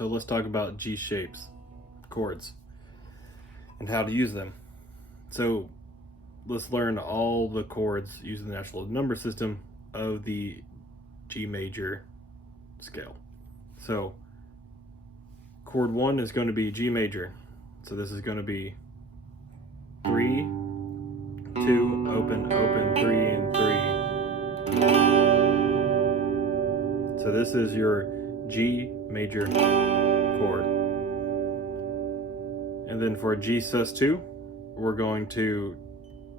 So let's talk about G shapes, chords, and how to use them. So let's learn all the chords using the natural number system of the G major scale. So chord 1 is going to be G major. So this is going to be 3, 2, open, open, 3, and 3. So this is your G major chord. And then for G sus2, we're going to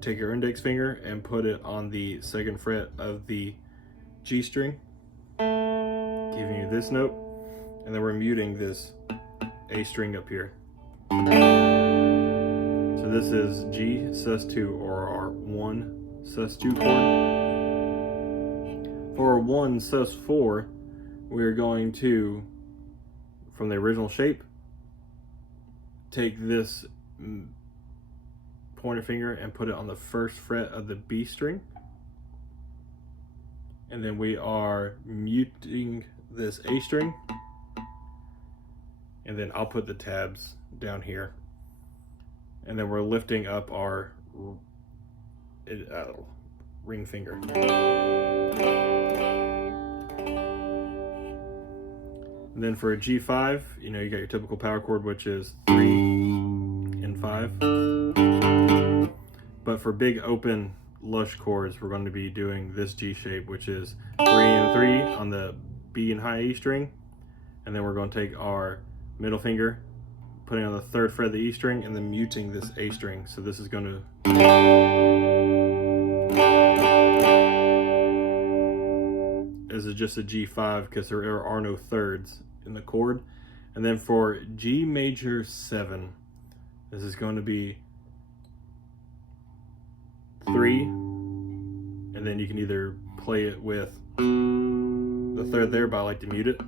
take your index finger and put it on the 2nd fret of the G string, giving you this note, and then we're muting this A string up here. So this is G sus2, or our 1 sus2 chord. For 1 sus4, we're going to, from the original shape, take this pointer finger and put it on the 1st fret of the B string. And then we are muting this A string. And then I'll put the tabs down here. And then we're lifting up our ring finger. And then for a G5, you got your typical power chord, which is 3 and 5. But for big open lush chords, we're going to be doing this G shape, which is 3 and 3 on the B and high E string. And then we're going to take our middle finger, putting on the 3rd fret of the E string, and then muting this A string. So this is going to, this is just a G5 because there are no thirds in the chord. And then for G major 7, this is going to be 3, and then you can either play it with the 3rd there, but I like to mute it.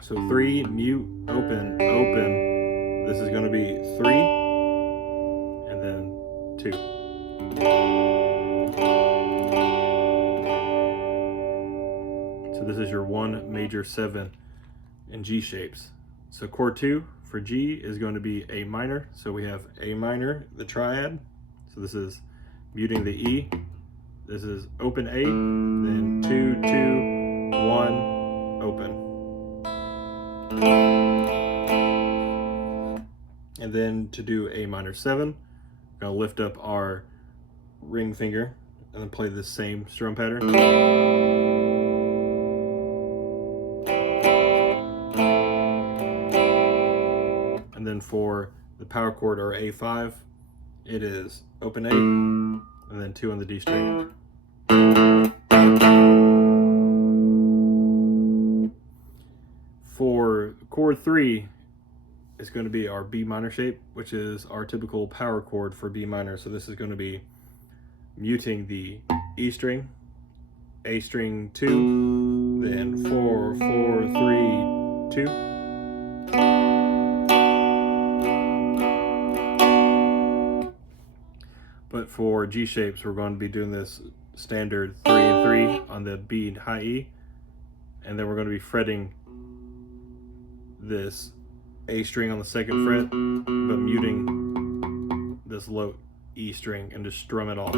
So 3, mute, open, open. This is going to be 3, and then 2. So this is your 1 major 7 in G shapes. So chord 2 for G is going to be A minor. So we have A minor, the triad. So this is muting the E. This is open A, then 2, 2, 1, open. And then to do A minor 7, we're going to lift up our ring finger and then play the same strum pattern. And then for the power chord, or A5, it is open A and then 2 on the D string. For chord 3, it's going to be our B minor shape, which is our typical power chord for B minor. So this is going to be muting the E string, A string 2, then 4, 4, 3, 2. But for G shapes, we're going to be doing this standard 3 and 3 on the B and high E, and then we're going to be fretting this A string on the 2nd fret, but muting this low E string and just strum it off.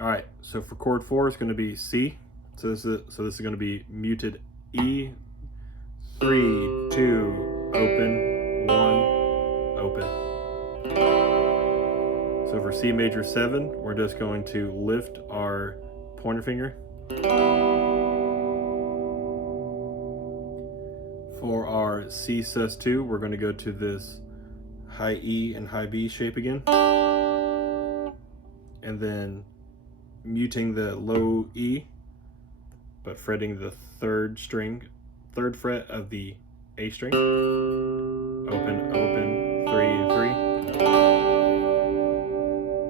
All right, so for chord 4, it's going to be C. So this is going to be muted E, 3, 2, open, 1, open. So for C major 7, we're just going to lift our pointer finger. For our C sus2, we're going to go to this high E and high B shape again. And then muting the low E, but fretting the 3rd fret of the A string. Open, open, 3 and 3.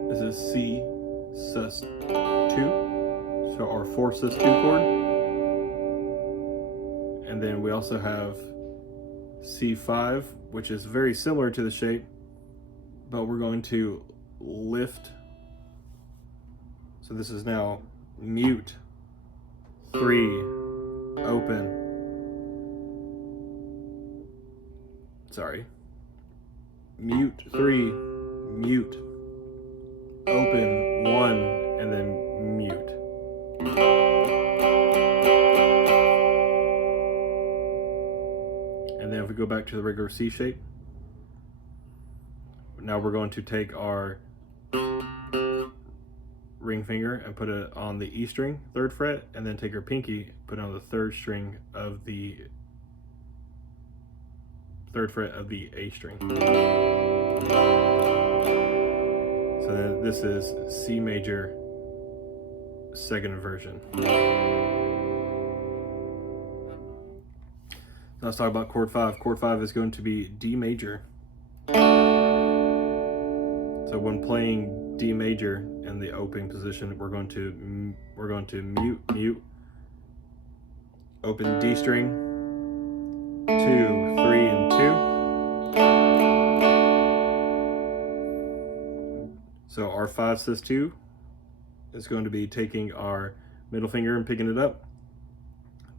This is C sus2, so our 4 sus2 chord. And then we also have C5, which is very similar to the shape, but we're going to lift So this is now mute, 3, open. Sorry. Mute, 3, mute, open, 1, and then mute. And then if we go back to the regular C shape, now we're going to take our ring finger and put it on the E string, 3rd fret, and then take our pinky, put it on the 3rd string of the 3rd fret of the A string. So then this is C major, 2nd inversion. Now let's talk about chord 5. Chord 5 is going to be D major. So when playing D major in the opening position, we're going to mute, mute, open D string, 2, 3, and 2. So our 5 sus 2 is going to be taking our middle finger and picking it up.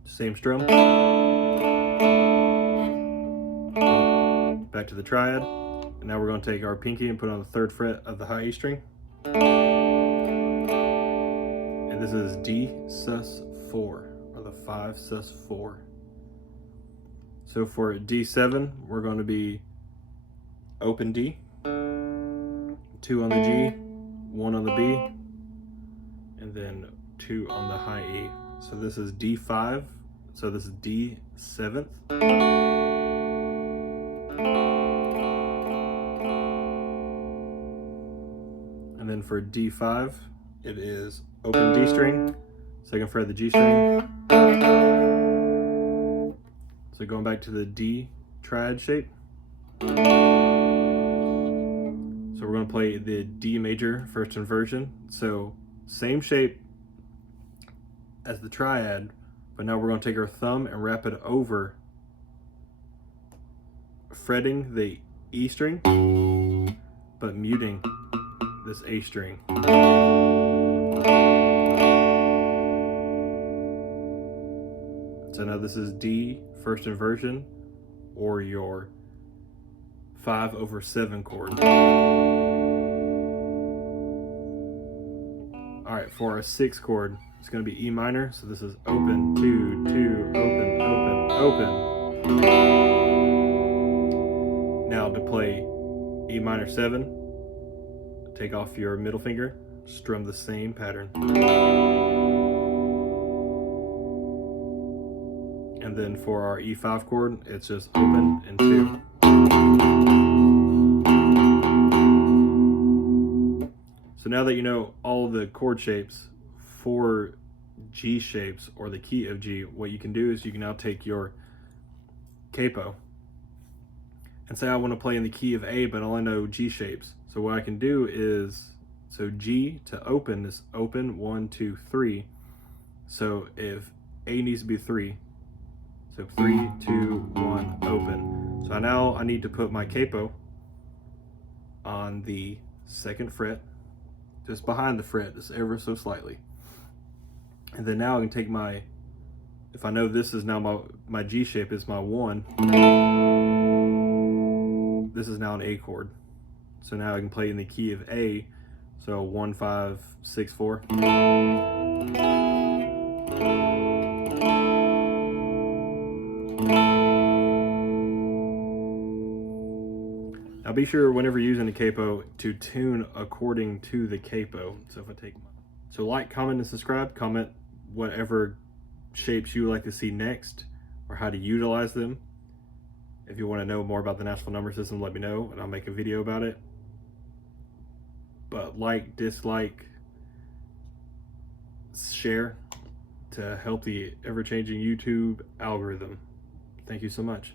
Same strum. Back to the triad. And now we're going to take our pinky and put it on the 3rd fret of the high E string. And this is D sus 4, or the 5 sus 4. So for D7, we're going to be open D, 2 on the G, 1 on the B, and then 2 on the high E. So this is D5, so this is D7th. And then for D5, it is open D string, 2nd fret of the G string. So going back to the D triad shape. So we're going to play the D major 1st inversion. So same shape as the triad, but now we're going to take our thumb and wrap it over, fretting the E string, but muting this A string. So now this is D 1st inversion, or your 5/7 chord. All right, for our 6th chord, it's going to be E minor. So this is open, 2, 2, open, open, open. Now to play E minor 7, take off your middle finger, strum the same pattern. And then for our E5 chord, it's just open and 2. So now that you know all the chord shapes for G shapes, or the key of G, what you can do is you can now take your capo and say I want to play in the key of A, but I only know G shapes. So what I can do is, so G to open is open, 1, 2, 3. So if A needs to be 3, so 3, 2, 1, open. So now I need to put my capo on the 2nd fret, just behind the fret, just ever so slightly. And then now I can take my, if I know this is now my G shape is my 1, this is now an A chord. So now I can play in the key of A, so 1, 5, 6, 4. Now be sure whenever you're using a capo to tune according to the capo. So if I take, so like, comment, and subscribe. Comment whatever shapes you would like to see next, or how to utilize them. If you want to know more about the natural number system, let me know and I'll make a video about it. But like, dislike, share to help the ever-changing YouTube algorithm. Thank you so much.